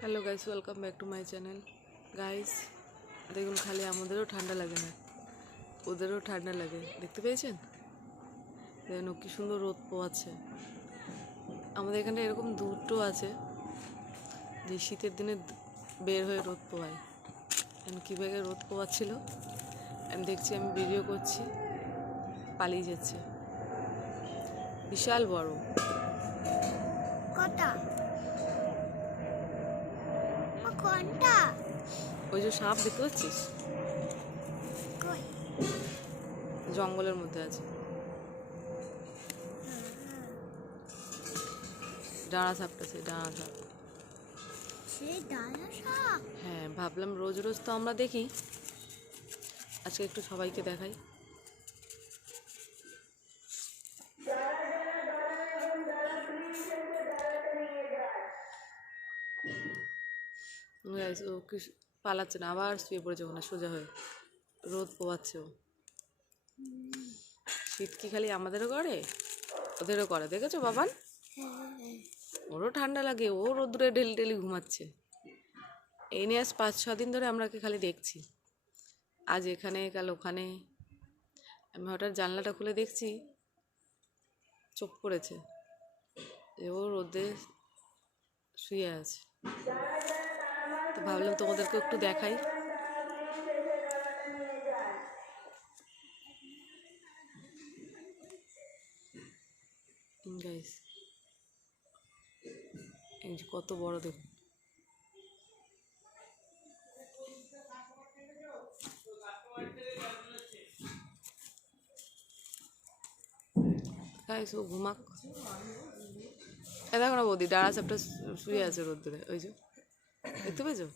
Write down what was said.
Hello guys, welcome back to my channel. Guys দেখুন, খালি আমাদেরও ঠান্ডা লাগে না, ওদেরও ঠান্ডা লাগে। দেখতে পেয়েছেন? দেখুন কি সুন্দর রোদ পোয়াচ্ছে। আমাদের এখানে এরকম দুটো আছে যে শীতের দিনে বের হয়ে রোদ পোয়ায়। কীভাবে রোদ পোয়াচ্ছিল আমি দেখছি, আমি ভিডিও করছি, পালিয়ে যাচ্ছে। বিশাল বড়। কটা কোনটা? ওই যে সাপ দেখতে পাচ্ছিস, কই? জঙ্গলের মধ্যে আছে। ডাঁড়া সাপটা, সে ডাঁড়া সাপ। সে ডালা সাপ? হ্যাঁ, ভাবলাম রোজ রোজ তো আমরা দেখি, আজকে একটু সবাইকে দেখাই। ও কি পালাচ্ছে না, আবার শুয়ে পড়েছে ওখানে সোজা হয়ে, রোদ পোয়াচ্ছে ও। শীত কি খালি আমাদেরও করে, ওদেরও করে। দেখেছো বাবান? ওরও ঠান্ডা লাগে, ও রোদ্দুরে ডেলি ডেলি ঘুমাচ্ছে। এই নিয়ে আজ 5-6 দিন ধরে আমরা খালি দেখছি, আজ এখানে কাল ওখানে। আমি হঠাৎ জানলাটা খুলে দেখছি, চোখ পড়েছে যে ও রোদে শুয়ে আছে। তো ভাবলাম তোমাদেরকে একটু দেখাই। গাইস এই যে কত বড়, দেখুন। গাইস ও ঘুমাক। দেখো না বৌদি, ডাঁড়া সাপটা শুয়ে আছে রোদ্দুরে, ওই যে দেখতে পেয়েছো?